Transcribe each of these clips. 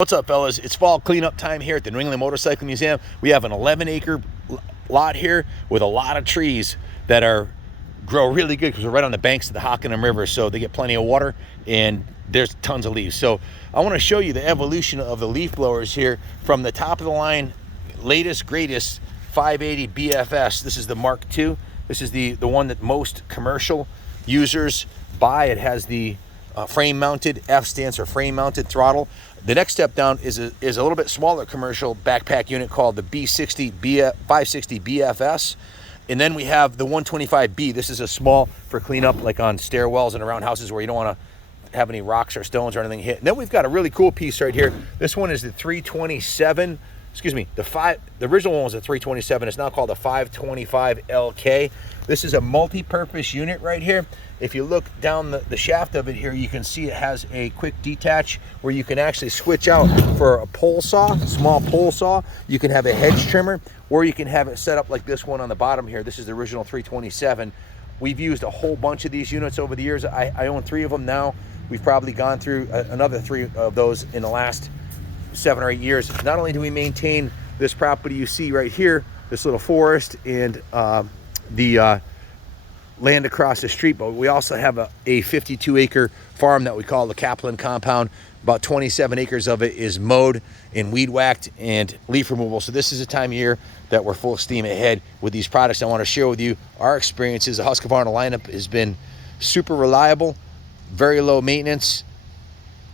What's up, fellas? It's fall cleanup time here at the New England Motorcycle Museum. We have an 11-acre lot here with a lot of trees that grow really good because we're right on the banks of the Hockenham River, so they get plenty of water and there's tons of leaves. So I want to show you the evolution of the leaf blowers here from the top of the line, latest, greatest 580 BFS. This is the Mark II. This is the one that most commercial users buy. It has the frame mounted. F stands for frame mounted throttle. The next step down is a little bit smaller commercial backpack unit called the B60 560 BFS. And then we have the 125B. This is a small for cleanup, like on stairwells and around houses where you don't want to have any rocks or stones or anything hit. And then we've got a really cool piece right here. This one is the 327. Excuse me, the original one was a 327. It's now called the 525 LK. This is a multi-purpose unit right here. If you look down the shaft of it here, you can see it has a quick detach where you can actually switch out for a pole saw, small pole saw. You can have a hedge trimmer, or you can have it set up like this one on the bottom here. This is the original 327. We've used a whole bunch of these units over the years. I own 3 of them now. We've probably gone through another 3 of those in the last 7 or 8 years. Not only do we maintain this property you see right here, this little forest and the land across the street, but we also have a 52-acre farm that we call the Kaplan compound. About 27 acres of it is mowed and weed whacked and leaf removal. So this is a time of year that we're full steam ahead with these products. I want to share with you our experiences. The Husqvarna lineup has been super reliable, very low maintenance,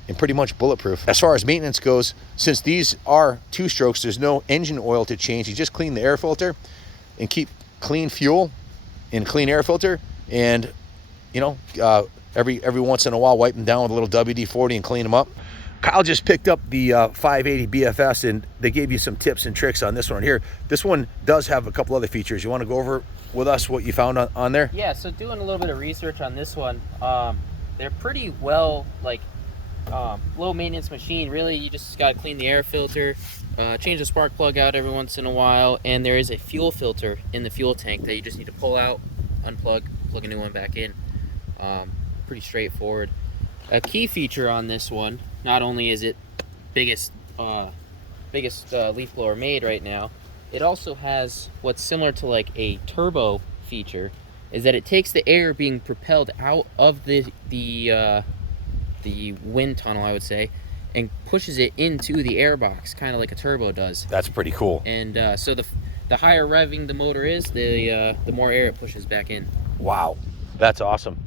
and pretty much bulletproof. As far as maintenance goes, since these are 2-strokes, there's no engine oil to change. You just clean the air filter and keep clean fuel and clean air filter, and you know, every once in a while wipe them down with a little WD-40 and clean them up. Kyle just picked up the 580 BFS, and they gave you some tips and tricks on this one here. This one does have a couple other features. You want to go over with us what you found on there? Yeah, so doing a little bit of research on this one, they're pretty well, like, low maintenance machine. Really, you just got to clean the air filter, change the spark plug out every once in a while, and there is a fuel filter in the fuel tank that you just need to pull out, unplug, plug a new one back in. Pretty straightforward. A key feature on this one, not only is it biggest leaf blower made right now, it also has what's similar to like a turbo feature, is that it takes the air being propelled out of the wind tunnel, I would say, and pushes it into the air box, kind of like a turbo does. That's pretty cool. And so the higher revving the motor is, the more air it pushes back in. Wow, that's awesome.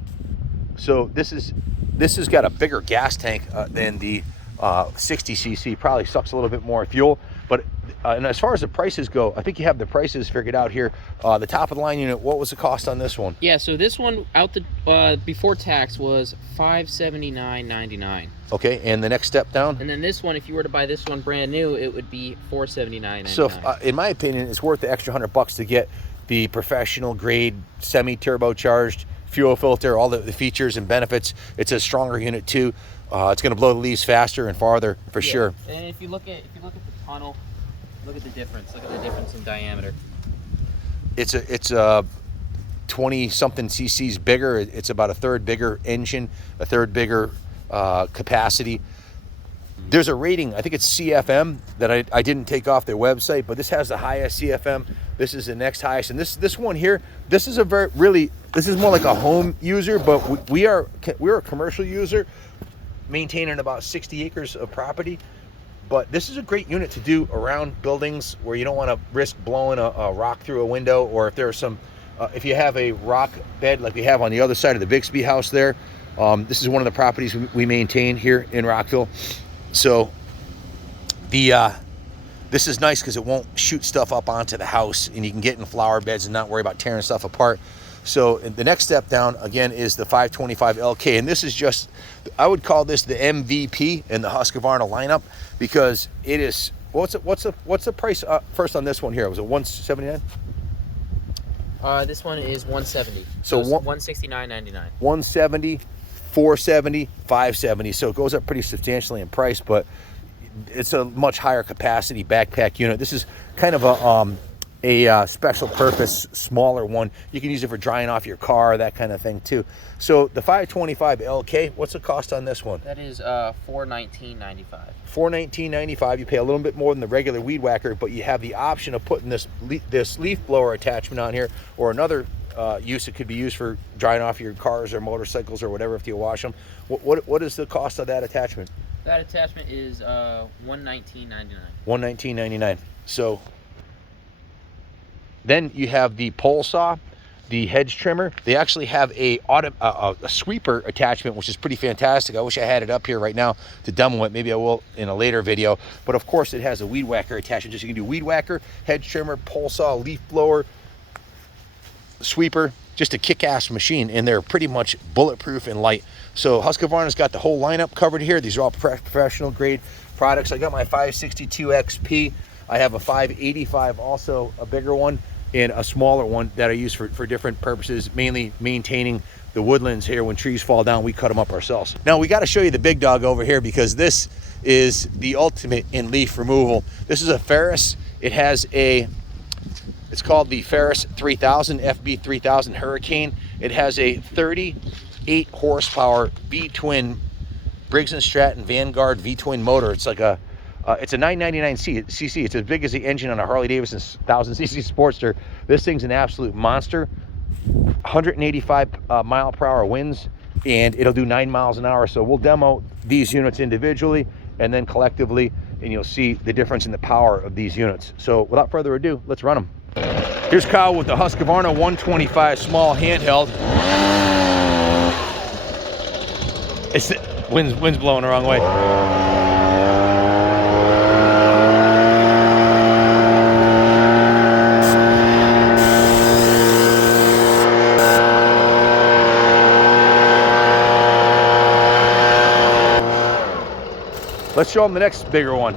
So this has got a bigger gas tank than the 60cc. Probably sucks a little bit more fuel. But and as far as the prices go, I think you have the prices figured out here. The top of the line unit, what was the cost on this one? Yeah, so this one out the before tax was $579.99. Okay, and the next step down? And then this one, if you were to buy this one brand new, it would be $479.99. So in my opinion, it's worth the extra $100 to get the professional grade semi-turbocharged fuel filter, all the features and benefits. It's a stronger unit too. It's going to blow the leaves faster and farther for sure. And if you look at the tunnel, look at the difference. Look at the difference in diameter. It's a 20-something cc's bigger. It's about a third bigger engine, a third bigger capacity. There's a rating, I think it's CFM, that I didn't take off their website, but this has the highest CFM. This is the next highest, and this one here, this is more like a home user, but we're a commercial user maintaining about 60 acres of property. But this is a great unit to do around buildings where you don't want to risk blowing a rock through a window, or if there's some if you have a rock bed like we have on the other side of the Bixby house there. This is one of the properties we maintain here in Rockville. So this is nice because it won't shoot stuff up onto the house, and you can get in flower beds and not worry about tearing stuff apart. So the next step down again is the 525 LK, and this is just, I would call this the MVP in the Husqvarna lineup, because it is, what's the price first on this one here? Was it $179? This one is $170. So $169.99. $170, $470, $570. So it goes up pretty substantially in price, but it's a much higher capacity backpack unit. This is kind of a special purpose smaller one. You can use it for drying off your car, that kind of thing too. So the 525 LK, what's the cost on this one? That is $419.95. $419.95. You pay a little bit more than the regular weed whacker, but you have the option of putting this leaf blower attachment on here, or another use. It could be used for drying off your cars or motorcycles or whatever if you wash them. What is the cost of that attachment? That attachment is $119.99. $119.99. So then you have the pole saw, the hedge trimmer. They actually have a sweeper attachment, which is pretty fantastic. I wish I had it up here right now to demo it. Maybe I will in a later video. But of course, it has a weed whacker attachment. Just you can do weed whacker, hedge trimmer, pole saw, leaf blower, sweeper. Just a kick-ass machine, and they're pretty much bulletproof and light. So Husqvarna's got the whole lineup covered here. These are all professional grade products. I got my 562 XP. I have a 585, also a bigger one, and a smaller one that I use for different purposes, mainly maintaining the woodlands here. When trees fall down, we cut them up ourselves. Now we got to show you the big dog over here, because this is the ultimate in leaf removal. This is a Ferris. It has it's called the Ferris 3000, FB 3000 Hurricane. It has a 38 horsepower V-twin Briggs & Stratton Vanguard V-twin motor. It's like it's a 999 cc. It's as big as the engine on a Harley Davidson 1000cc Sportster. This thing's an absolute monster. 185 mile per hour winds, and it'll do 9 miles an hour. So we'll demo these units individually and then collectively, and you'll see the difference in the power of these units. So without further ado, let's run them. Here's Kyle with the Husqvarna 125 small handheld. It's wind's blowing the wrong way. Let's show them the next bigger one.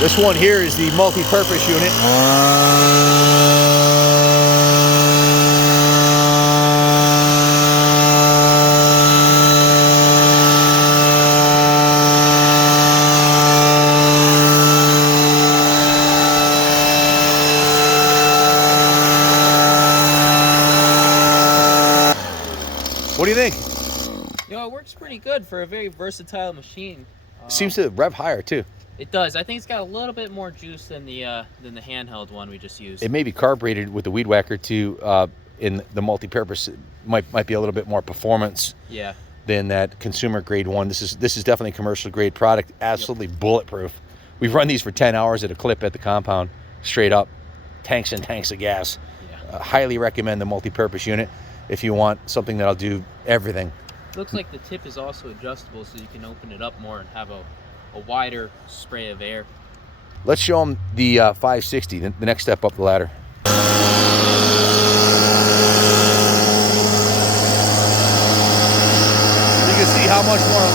This one here is the multi-purpose unit. What do you think? It works pretty good for a very versatile machine. Seems to rev higher too. It does. I think it's got a little bit more juice than the handheld one we just used. It may be carbureted with the weed whacker too. In the multi-purpose, it might be a little bit more performance. Yeah. Than that consumer grade one. This is definitely a commercial grade product. Absolutely bulletproof. We've run these for 10 hours at a clip at the compound, straight up, tanks and tanks of gas. Yeah. Highly recommend the multi-purpose unit if you want something that'll do everything. Looks like the tip is also adjustable, so you can open it up more and have a wider spray of air. Let's show them the 560, the next step up the ladder. You can see how much more.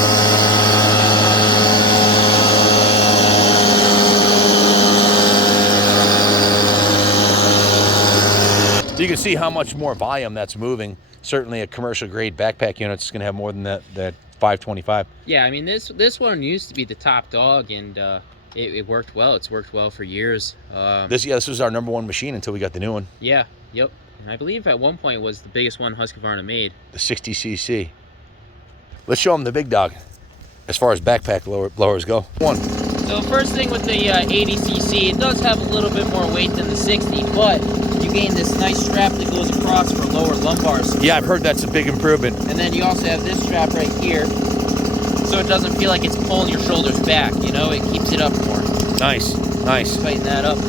You can see how much more volume that's moving. Certainly a commercial grade backpack unit is going to have more than that 525. Yeah, I mean this one used to be the top dog, and it worked well. It's worked well for years. This was our #1 machine until we got the new one. Yeah, yep. And I believe at one point it was the biggest one Husqvarna made. The 60cc. Let's show them the big dog as far as backpack blowers go. So first thing with the 80cc, it does have a little bit more weight than the 60, but you gain this nice strap that goes across for lower lumbar support. Yeah, I've heard that's a big improvement. And then you also have this strap right here, so it doesn't feel like it's pulling your shoulders back, you know? It keeps it up more. Nice, nice. Tighten that up.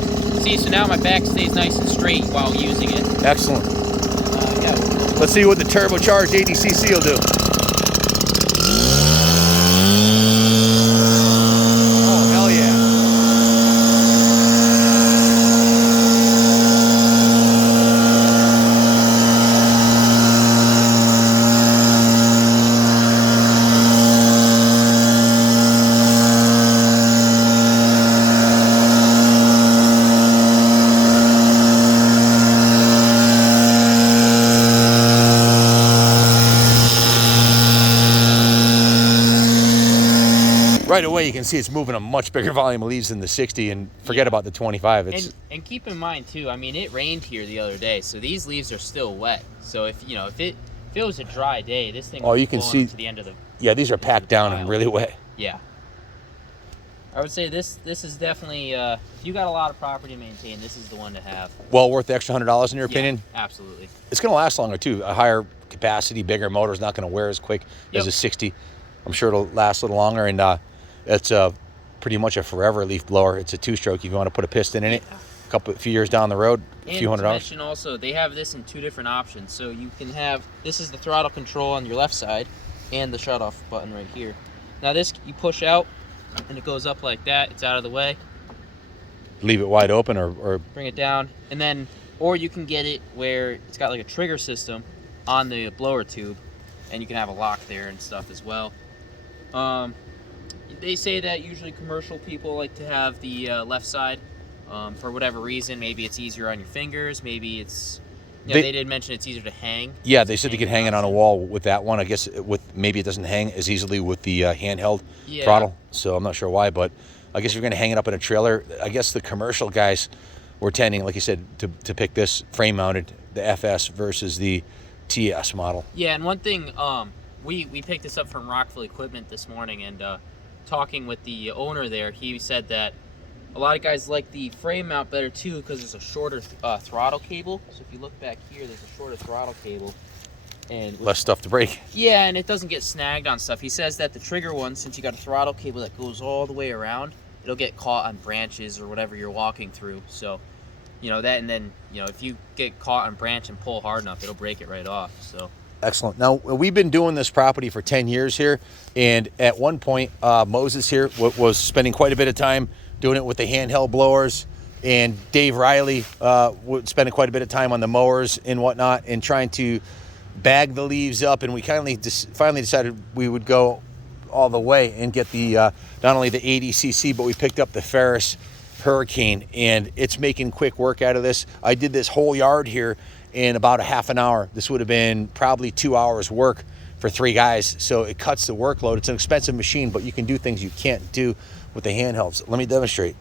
See, so now my back stays nice and straight while using it. Excellent. Yeah. Let's see what the turbocharged 80cc will do. Oh, hell yeah. right away you can see it's moving a much bigger volume of leaves than the 60, and forget about the 25. It's and keep in mind too, I mean, it rained here the other day, so these leaves are still wet. So if it was a dry day, this thing you can see to the end of the these are packed down and really wet. Yeah. I would say this is definitely if you got a lot of property to maintain, this is the one to have. Well worth the extra $100 in your opinion? Absolutely. It's going to last longer too. A higher capacity, bigger motor is not going to wear as quick as a 60. I'm sure it'll last a little longer, and it's pretty much a forever leaf blower. It's a 2-stroke. If you want to put a piston in it, a few years down the road, a few $100. To mention also, they have this in 2 different options. So you can have, this is the throttle control on your left side, and the shut-off button right here. Now this, you push out, and it goes up like that. It's out of the way. Leave it wide open, or bring it down, and then, or you can get it where it's got like a trigger system on the blower tube, and you can have a lock there and stuff as well. They say that usually commercial people like to have the left side for whatever reason. Maybe it's easier on your fingers. Maybe it's, they did mention it's easier to hang. Yeah, they said you could hang it on a wall with that one. I guess maybe it doesn't hang as easily with the handheld throttle. So I'm not sure why, but I guess if you're going to hang it up in a trailer, I guess the commercial guys were tending, like you said, to pick this frame mounted, the FS versus the TS model. Yeah, and one thing, we picked this up from Rockville Equipment this morning, and talking with the owner there, he said that a lot of guys like the frame mount better too because there's a shorter throttle cable. So if you look back here, there's a shorter throttle cable. And less stuff to break. Yeah, and it doesn't get snagged on stuff. He says that the trigger one, since you got a throttle cable that goes all the way around, it'll get caught on branches or whatever you're walking through. So, that, and then, if you get caught on branch and pull hard enough, it'll break it right off. So. Excellent. Now, we've been doing this property for 10 years here, and at one point, Moses here was spending quite a bit of time doing it with the handheld blowers, and Dave Riley was spending quite a bit of time on the mowers and whatnot, and trying to bag the leaves up, and we finally decided we would go all the way and get the not only the 80cc, but we picked up the Ferris Hurricane, and it's making quick work out of this. I did this whole yard here in about a half an hour. This would have been probably 2 hours work for 3 guys, so it cuts the workload. It's an expensive machine, but you can do things you can't do with the handhelds. Let me demonstrate.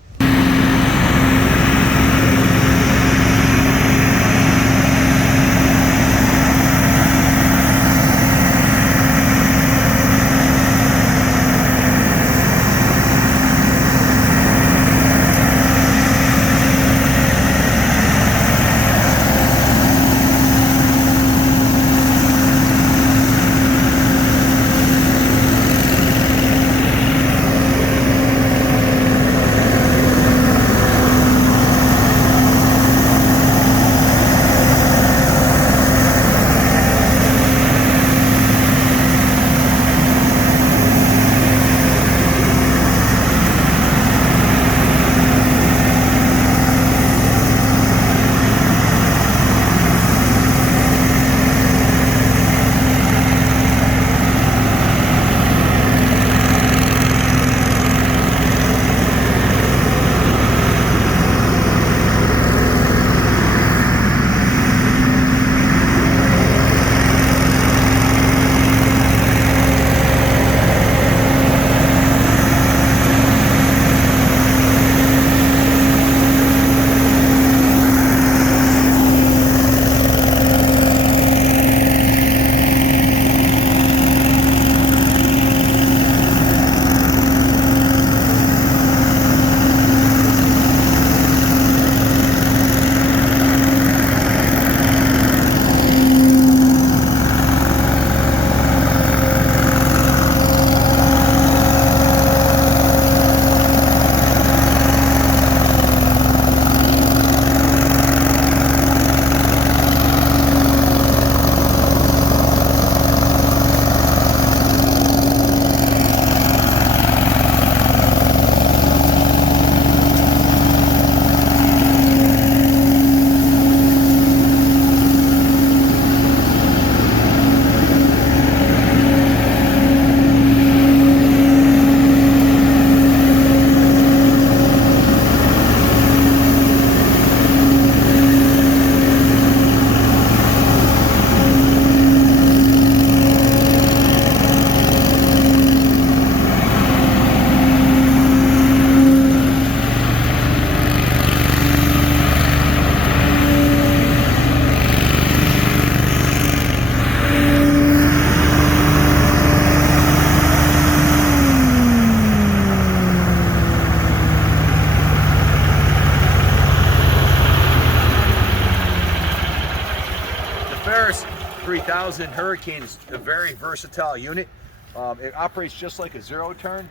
Z3000 Hurricane is a very versatile unit. It operates just like a zero turn.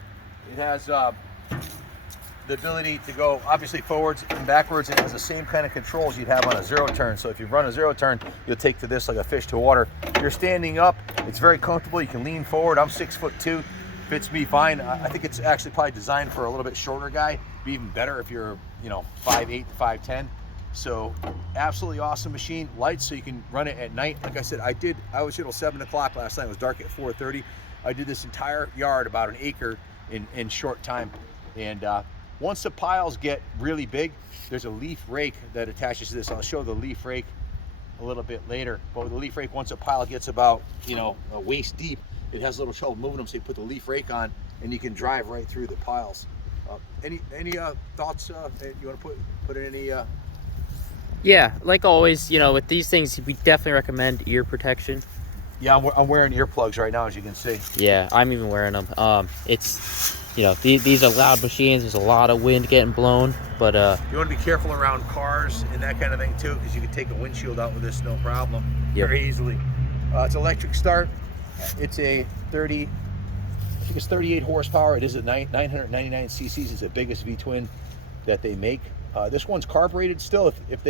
It has the ability to go obviously forwards and backwards. It has the same kind of controls you'd have on a zero turn. So if you run a zero turn, you'll take to this like a fish to water. You're standing up, it's very comfortable. You can lean forward. I'm 6'2", fits me fine. I think it's actually probably designed for a little bit shorter guy. Be even better if you're, 5'8", 5'10". So absolutely awesome machine. Lights, so you can run it at night. Like I said, I was here till 7 o'clock last night. It was dark at 4:30. I did this entire yard, about an acre, in short time. And once the piles get really big, there's a leaf rake that attaches to this. I'll show the leaf rake a little bit later. But with the leaf rake, once a pile gets about a waist deep, it has a little trouble moving them. So you put the leaf rake on, and you can drive right through the piles. Any thoughts? You want to put in any? Yeah, like always, with these things, we definitely recommend ear protection. Yeah, I'm wearing earplugs right now, as you can see. Yeah, I'm even wearing them. It's, these are loud machines. There's a lot of wind getting blown, but you want to be careful around cars and that kind of thing too, because you can take a windshield out with this no problem, very easily. It's electric start. It's a 38 horsepower. It is a 999 cc's. It's the biggest V-twin that they make. This one's carbureted still. If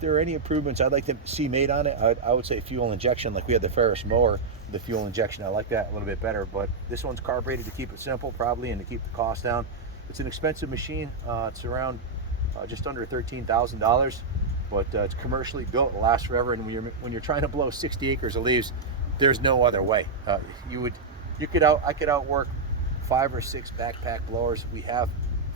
there are any improvements I'd like to see made on it, I would say fuel injection, like we had the Ferris mower, the fuel injection. I like that a little bit better, but this one's carbureted to keep it simple, probably, and to keep the cost down. It's an expensive machine. It's around just under $13,000, but it's commercially built. It lasts forever, and when you're trying to blow 60 acres of leaves, there's no other way. I could outwork 5 or 6 backpack blowers. We have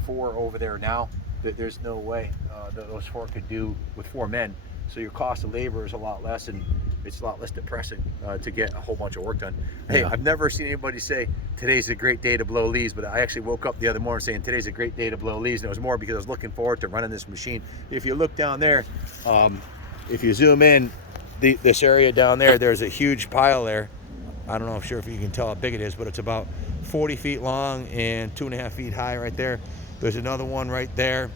4 over there now. There's no way those 4 could do with 4 men. So your cost of labor is a lot less, and it's a lot less depressing to get a whole bunch of work done. Hey, I've never seen anybody say today's a great day to blow leaves, but I actually woke up the other morning saying today's a great day to blow leaves, and it was more because I was looking forward to running this machine. If you look down there, if you zoom in, this area down there, there's a huge pile there. I don't know, I'm sure if you can tell how big it is, but it's about 40 feet long and 2.5 feet high right there. There's another one right there,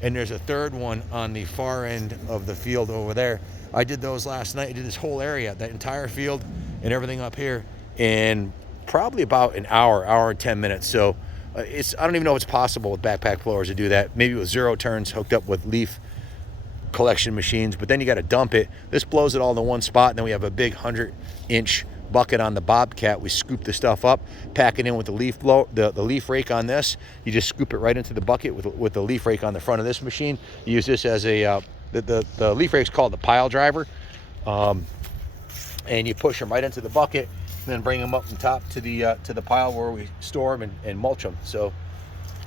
and there's a third one on the far end of the field over there. I did those last night. I did this whole area, that entire field and everything up here, in probably about an hour and 10 minutes. So I don't even know if it's possible with backpack blowers to do that. Maybe with zero turns hooked up with leaf collection machines, but then you got to dump it. This blows it all in one spot, and then we have a big 100-inch bucket on the Bobcat. We scoop the stuff up, pack it in with the leaf rake on this. You just scoop it right into the bucket with the leaf rake on the front of this machine. You use this as a the leaf rake's called the pile driver, and you push them right into the bucket, and then bring them up from top to the pile where we store them and mulch them. So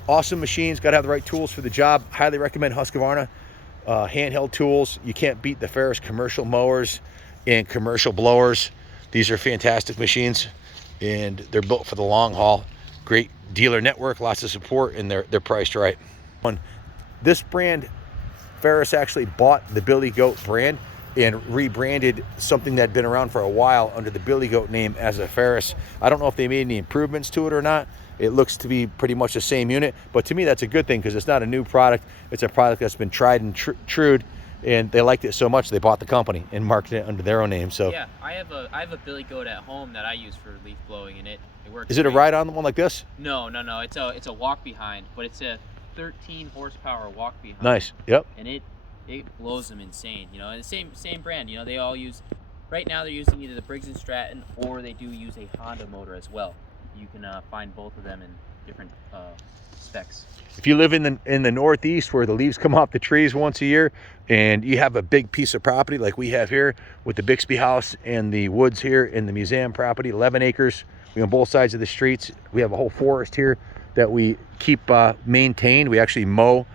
awesome machines. Got to have the right tools for the job. Highly recommend Husqvarna handheld tools. You can't beat the Ferris commercial mowers and commercial blowers. These are fantastic machines, and they're built for the long haul. Great dealer network, lots of support, and they're priced right. This brand, Ferris actually bought the Billy Goat brand and rebranded something that had been around for a while under the Billy Goat name as a Ferris. I don't know if they made any improvements to it or not. It looks to be pretty much the same unit, but to me that's a good thing, because it's not a new product. It's a product that's been tried and true. And they liked it so much they bought the company and marketed it under their own name. So yeah, I have a Billy Goat at home that I use for leaf blowing, and it works. Is it a ride-on one like this? No. It's a walk behind, but it's a 13 horsepower walk behind. Nice. Yep. And it blows them insane. And the same brand. They all use. Right now they're using either the Briggs & Stratton, or they do use a Honda motor as well. You can find both of them in different specs. If you live in the Northeast, where the leaves come off the trees once a year, and you have a big piece of property like we have here with the Bixby house and the woods here in the museum property, 11 acres, we on both sides of the streets. We have a whole forest here that we keep maintained. We actually mow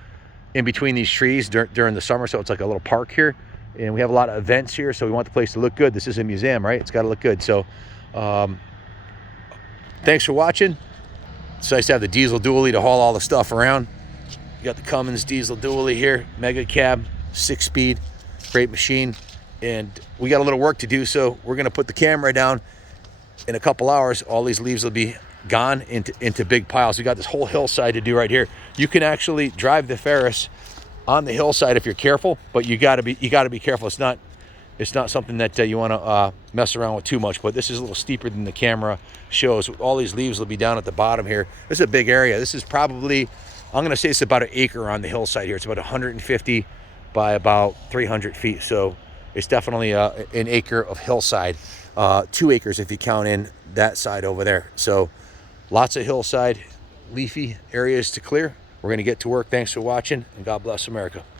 in between these trees during the summer, so it's like a little park here. And we have a lot of events here, so we want the place to look good. This is a museum, right? It's got to look good. So thanks for watching. It's nice to have the diesel dually to haul all the stuff around. You got the Cummins diesel dually here, mega cab, 6-speed, great machine. And we got a little work to do, so we're gonna put the camera down. In a couple hours, all these leaves will be gone into big piles. We got this whole hillside to do right here. You can actually drive the Ferris on the hillside if you're careful, but you gotta be careful. It's not it's not something that you want to mess around with too much. But this is a little steeper than the camera shows. All these leaves will be down at the bottom here. This is a big area. This is probably, I'm going to say it's about an acre on the hillside here. It's about 150 by about 300 feet. So it's definitely an acre of hillside. 2 acres if you count in that side over there. So lots of hillside, leafy areas to clear. We're going to get to work. Thanks for watching, and God bless America.